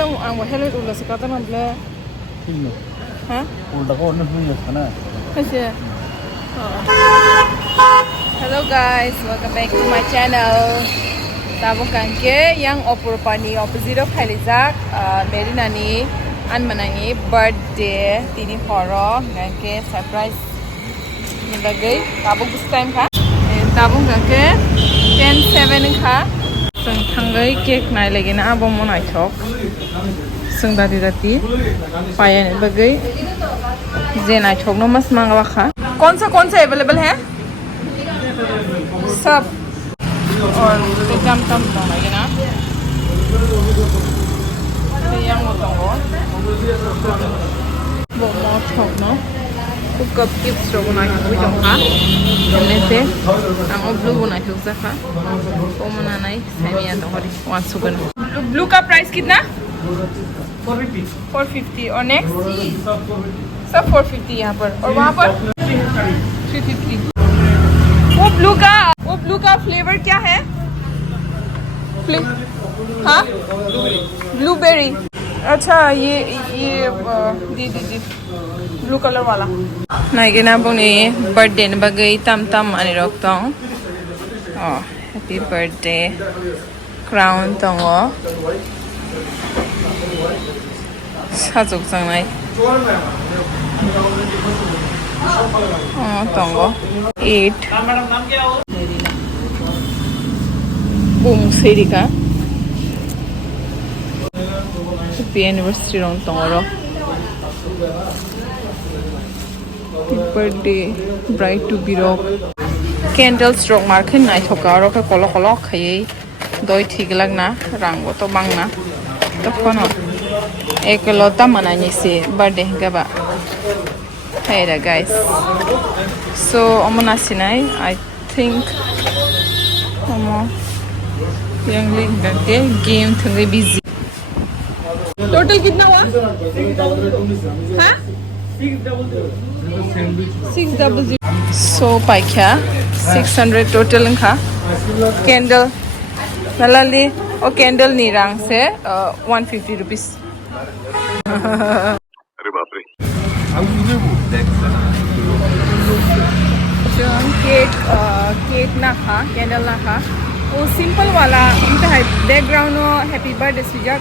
Some ang hello ulo sa kata ng ble. Ha? Ulo ko ano yung sana. Kasi. Hello guys, welcome back to my channel. Tabo kanke yang opurpani opposite of Halizak Marina ni anmanangi birthday tini horo kanke surprise nilagay. Tabo this time ka. Tabo kanke 10-7 ka. Sung thangai cake nai lagi na abong mo nai chok. Sung dati payan bagay. जे ना छोकनो मस्त मांगवा खा कौन सा available है सब और जम तम तो लगे ना yang mo tongo bo mo छोकनो को कप गिफ्ट रो ना को जोंगा हमने से ang blue बना के उसे खा वो मना नहीं सेमिया तो हरी 1 ब्लू का प्राइस कितना 450 और नेक्स्ट सब 450 यहाँ पर और वहाँ पर 350 वो ब्लू का फ्लेवर क्या है हाँ ब्लूबेरी अच्छा ये दी ब्लू कलर वाला नहीं कि ना पुनी बर्थडे न बगई तम आने रखता हूँ हैप्पी बर्थडे क्राउन तंगो साजुक संगनाय तंगो 8 bung serika happy anniversary rong tongoro happy birthday bright to be rock candle stroke market nai thoka ro ka kolo khai doi thik lagna rangbo to bangna to kono ekolota manani se birthday gaba hey da guys so amona sinai I think yang link करके game थंगे busy total कितना हुआ हाँ 600 so पाइक्या 600 total इनका candle नलाली और candle नीरंग से 150 rupees अरे बाप रे केक ना खा कैंडल ना खा वो सिंपल वाला उनका है बैकग्राउंड हैप्पी बर्थडे सुजाक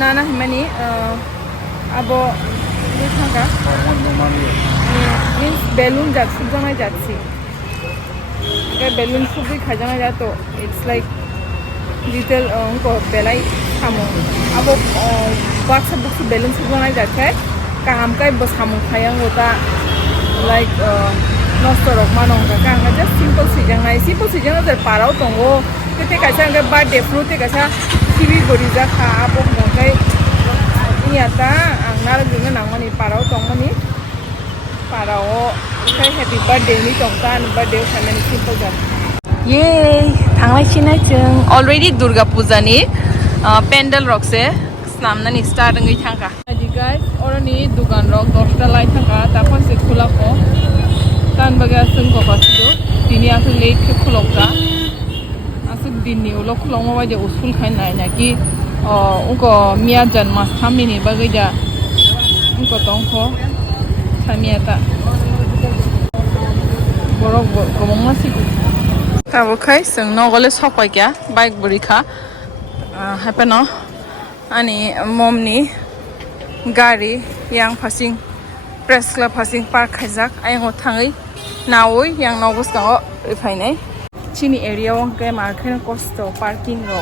नाना हमनी अब ये था मीन्स बैलून जात सुजाना जाती अगर बैलून सुबह खजाना जा तो इट्स लाइक डिटेल उनको बेलाई खामो अब बक्स बुक्स बैलून सुजाना जाता है काम का बस खामो खाया होता लाइक नस्टरक मानोंगा कांगा just simple sijang जर पाराव तंगो ते कैसा अंगे बर्थडे फ्रूट ते कैसा टीवी गोरी जा खा आप नंगे नियाता अंगार जुने नांगमनी पाराव तंगमनी पाराव kai happy birthday ni tongta an birthday family simple जा ये थांगलाय चिनाय जों already दुर्गा पूजा नि पेंडल रक से स्नामना नि स्टार्ट ngै थांगा जी गाइस ओरनि दुकान रक 10 टा लाई थांगा ताफन से खुला को tan baga sung ko pasido tini asu late ke khulokta asu dinni ulo khulongma waje usul khain nai na ki unko mia jan mas thamini bagai ja unko tongkho thamia ta borok gomongma siku tabo khai sung no gole sokai kya bike buri kha hapeno ani momni gari yang phasing press club phasing park khajak aingo thangai nawoi yang nobus ka refinai chini area wong ke market costo parking ro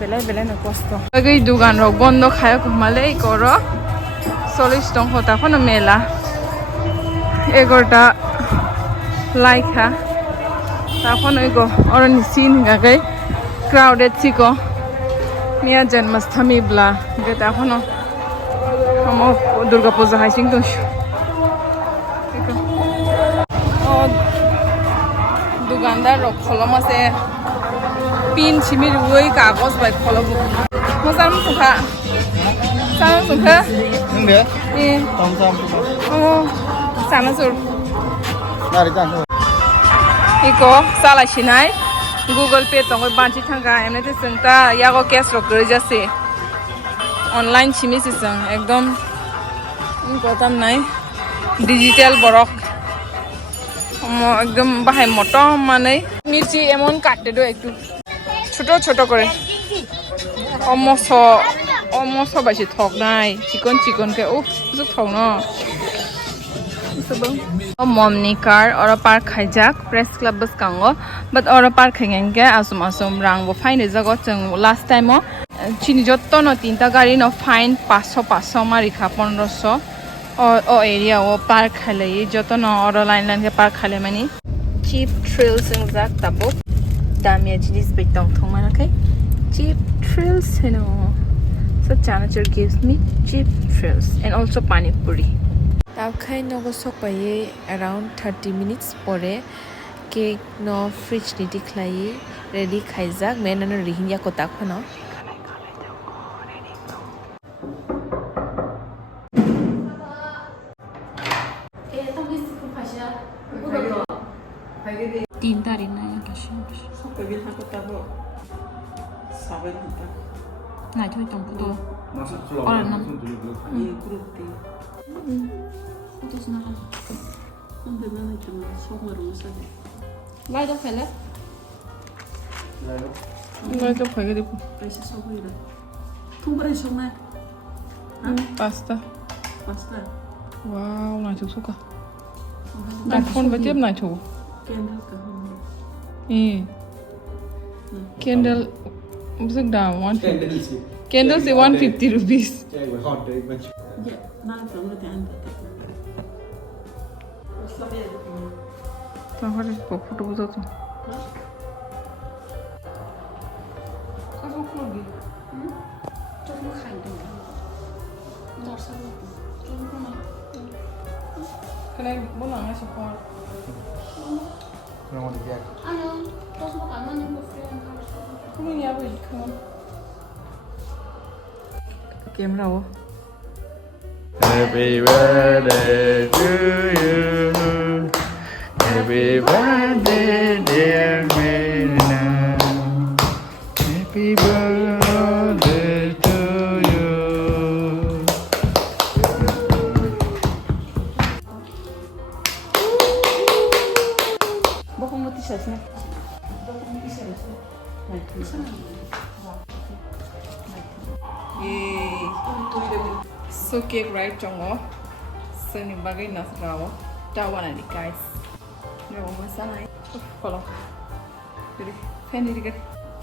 bele na costo agai dugan ro bondo khaya kumale koro 40 tong hota kono mela egorta laika ta kono ego oron sin gagai crowded chiko mia janmasthami bla geta kono हम दुर्गा पूजा हाइसिंग तो दुकानदार रख खलमा से pin छिमिर वही कागज bye खलम मोजां सुखा नंगे ए साना सुर नारि जान इको साला छिनाय गूगल पे तंग बांची थांगा एमने ते संता यागो कैश रख जासे অনলাইন চিমিছিছং একদম গতাম নাই ডিজিটাল বরক একদম বাহাই মটম মানে মির্চি এমন কাটতে দো একটু ছোট ছোট করে অমস বাইছে থক নাই চিকন চিকনকে উফ কিছু থক ন মমনি কার অর পার্ক খাইজাক প্রেস ক্লাব বাস কাঙ্গো বাট অর পার্ক খাইঙ্গে আসুম আসুম রাংবো ফাইনে জাগো जों লাস্ট টাইমও চিনি যত ন তিনটা গাড়ি ন ফাইন 500 মারিখা 1500 ও এরিয়া ও পার্ক খাইলে যত ন অর লাইন লাইন কে পার্ক খাইলে মানি চিপ থ্রিলস জাক তাবো দামিয়া জিনিস বেতং থমানাkai cheap thrills so Chanachur gives me cheap thrills and also pani puri Tabkhai nogo sokpaye around 30 minutes pore cake no fridge ni diklai ready khaijak menano rihingya ko takhono तीन तारीख ना या कैसे ना जो तुम तो और ना तो सुना लाइट ऑफ है 이거 좀 가게 되고 통발에 정말 파스타 맛있다. 와우 나 저거 쏘까 나폰 버티면 나 저거 캔들까? 예 candle 무슨 다 150 candle से 150 rupees 예, 나 그런 거 대한 데. 또 하루 뭐 포토 보자죠 그래 뭐 나가서 봐 그런 건 이제 그러면 야고 이렇게 게임 라워 Happy birthday to you Happy birthday dear Marina Happy birthday to you bohrokno t-shirt ne Yay! So cake right jongo. So ni bagay nasrawo. Tawa na di guys. Ni mo masanay. Kolo. Dili. Pen dili kat.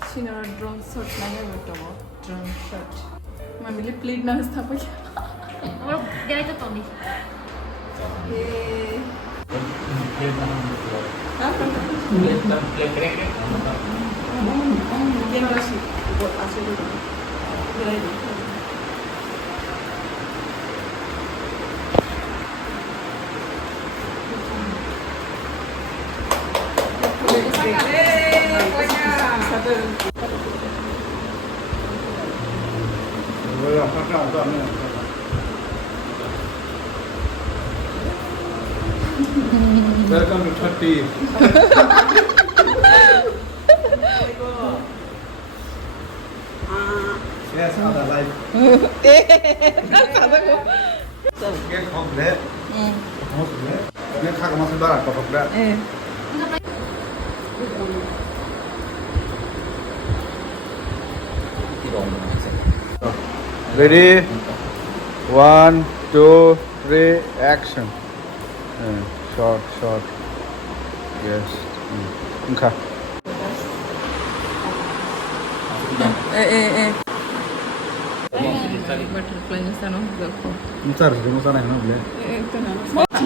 Sinara drone shirt na ngayon ito mo. Drone shirt. Mamili plate na hasta pa siya. और दिया तो नहीं Yay! Yan wala siya. Ubot aso dito. Welcome to 30 Yes, other life Get home late Home late Ini kagak masuk darah kotak dah Ready? 1, 2, 3, action. Short. Yes. Okay. Butterfly na sana देखो Mutar, mutar है ना बोले.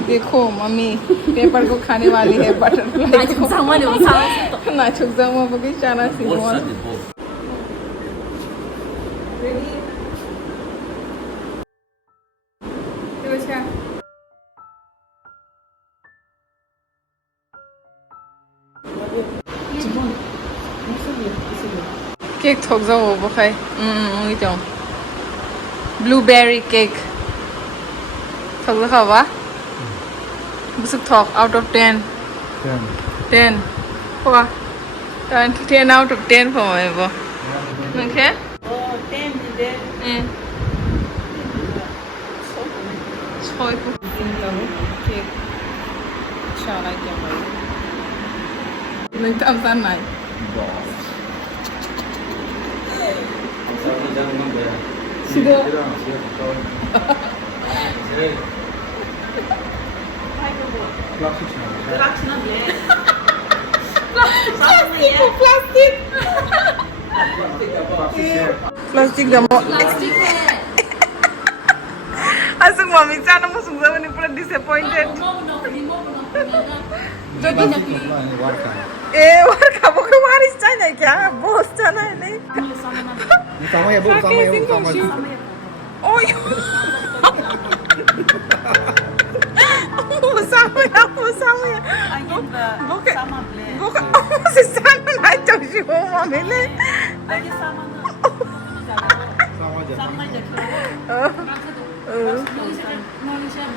देखो mummy paper को खाने वाली है butterfly को नाचुक जामा बगी चाना सिमोन केक थोक जाओ बखाय 이죠 blueberry cake थोक जाखावा 무슨 talk out of 10 10 와 10 out of 10 for me 뭐 okay 10 did. Soy po tahu kek shalai kya mai. Nang tam san nai. Sido. Plastic dah mau. Asal mami cakap mau sungguh ni pura disappointed. War kamu ke waris cina kya? Bos cina ni. Sama ya, Bu. Sama. Oh, sama ya. Bukan. Si sana naik jauh sih mami ni. Sama aja.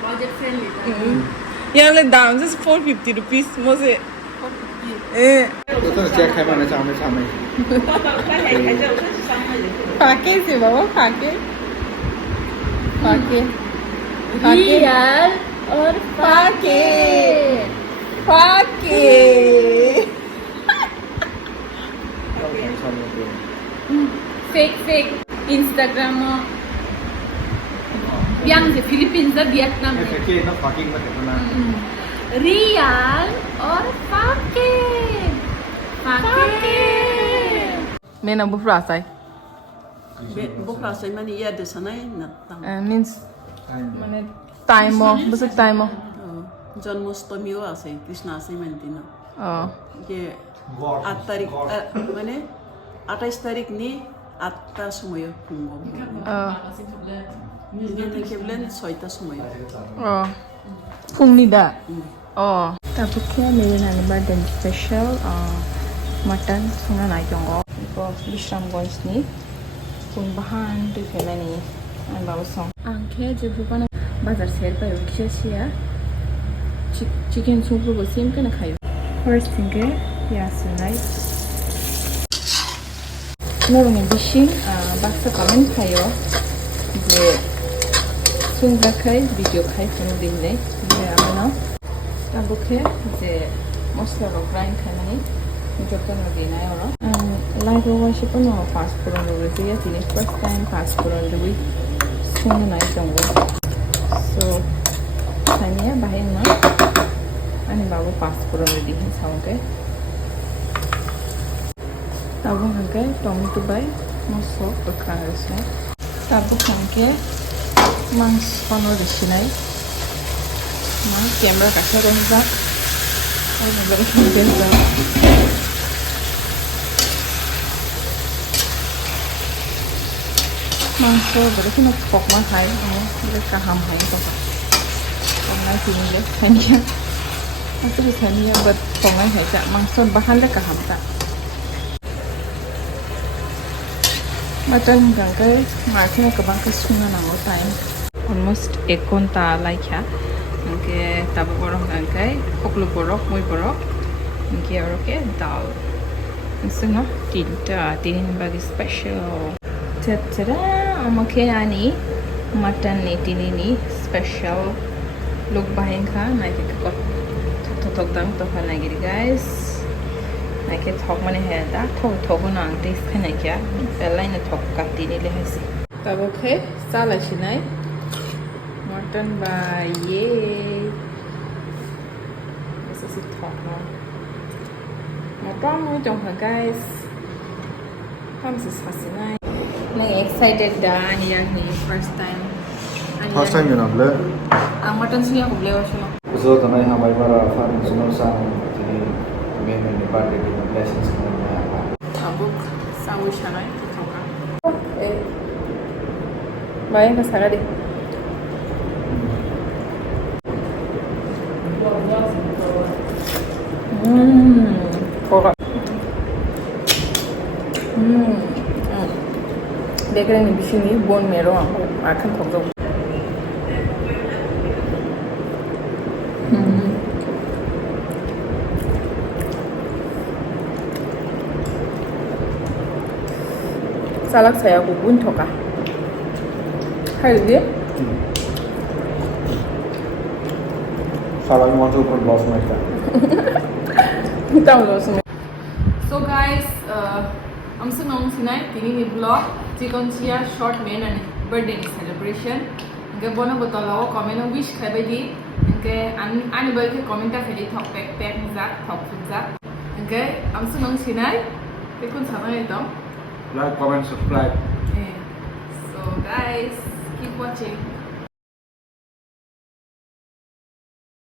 budget friendly. Yang le daam just 450 rupees mose. तो check है मैंने सामने Pakai sih bawa pakai. Real or Pakai. fake Instagram mo. Yang di Philippines da Vietnam. देखिए ना fucking में कितना Real or fake? Mena bufra sai. Bukra sa mani iya de sanay na tam. Means মানে time off, basta time off. জন্মাষ্টমীও আছে কৃষ্ণ আছে ইমান দিন Oh. যে 8 তারিখ মানে 28 তারিখ নি 8টার সময় কুম্ভ কেবলেন 6টার সময় Pungni da. Oh. Tapos kaya meron na birthday special mutton sunga na jongo. Ito Bishramganj ni kung Bahan to family ang bawasong. Ang kaya jubu na bazar sale pa yung siya chicken soup ko sim ka na kayo. First thing ke yasunay. Meron yung dishing basta comment kayo. Je sunga kay video kay kung din ne. Ano? Tabuke je mosla ro grind kanani jokan ro dina ro live worship no fast food ro dia tini first time fast food ro we sunga nai jongo so tania bahin na ani babu fast food ro di hin saunge tabu hanke tomato bai moso pakharasna tabu hanke mans pano desinai ma camera kasih ronda, oh bagus juga. Mangso berarti nak pok mah hai, mereka ham hai tu. Orang tinggi, hanya, aku di hanya buat pongai hai cak mangso bahan le kaham tak. Macam gangkai, macam kebang kesungan anggo time, almost ekon ta like ya. Oke, tabu borok angkai, koklu borok, muy borok, oke oke dal. Langsung no, tin bagi special. Tada, oke ani mutton ni special. Look bahin ka, naik ke thok dang tokan lagi guys. Naik ke thok mana heda, thok nang taste kan naik ya. Lain thok kat ini lehasi. Tabu oke, salah sini. Mutton by yay. This is a top now. Mutton mo jong ha guys. Comes is fascinating. Nang excited dah ni yang ni first time. First time यो नबले Ang mutton siya ko blewa siya. जो तनाई हमारे बारा farm सुनो सान ते main ने birthday के ब्लेसिंग्स करना है Tabuk sawi siya na itoka. Bayan ka sana di. Kora. Dekra ni bisi ni bon mero akan thokjak. Salak saya kubun thoka. Hai dia. Salah you want to open boss like that. So guys, I'm so known tonight. Tini ni vlog. Chicken chia short main and birthday celebration. Enke bono botolo comment wish khabe di. Enke ani boy ke comment ta kheli thok pek zak thok zak. Enke I'm so known tonight. Tekun sama itu. Like, comment, subscribe. So guys, keep watching.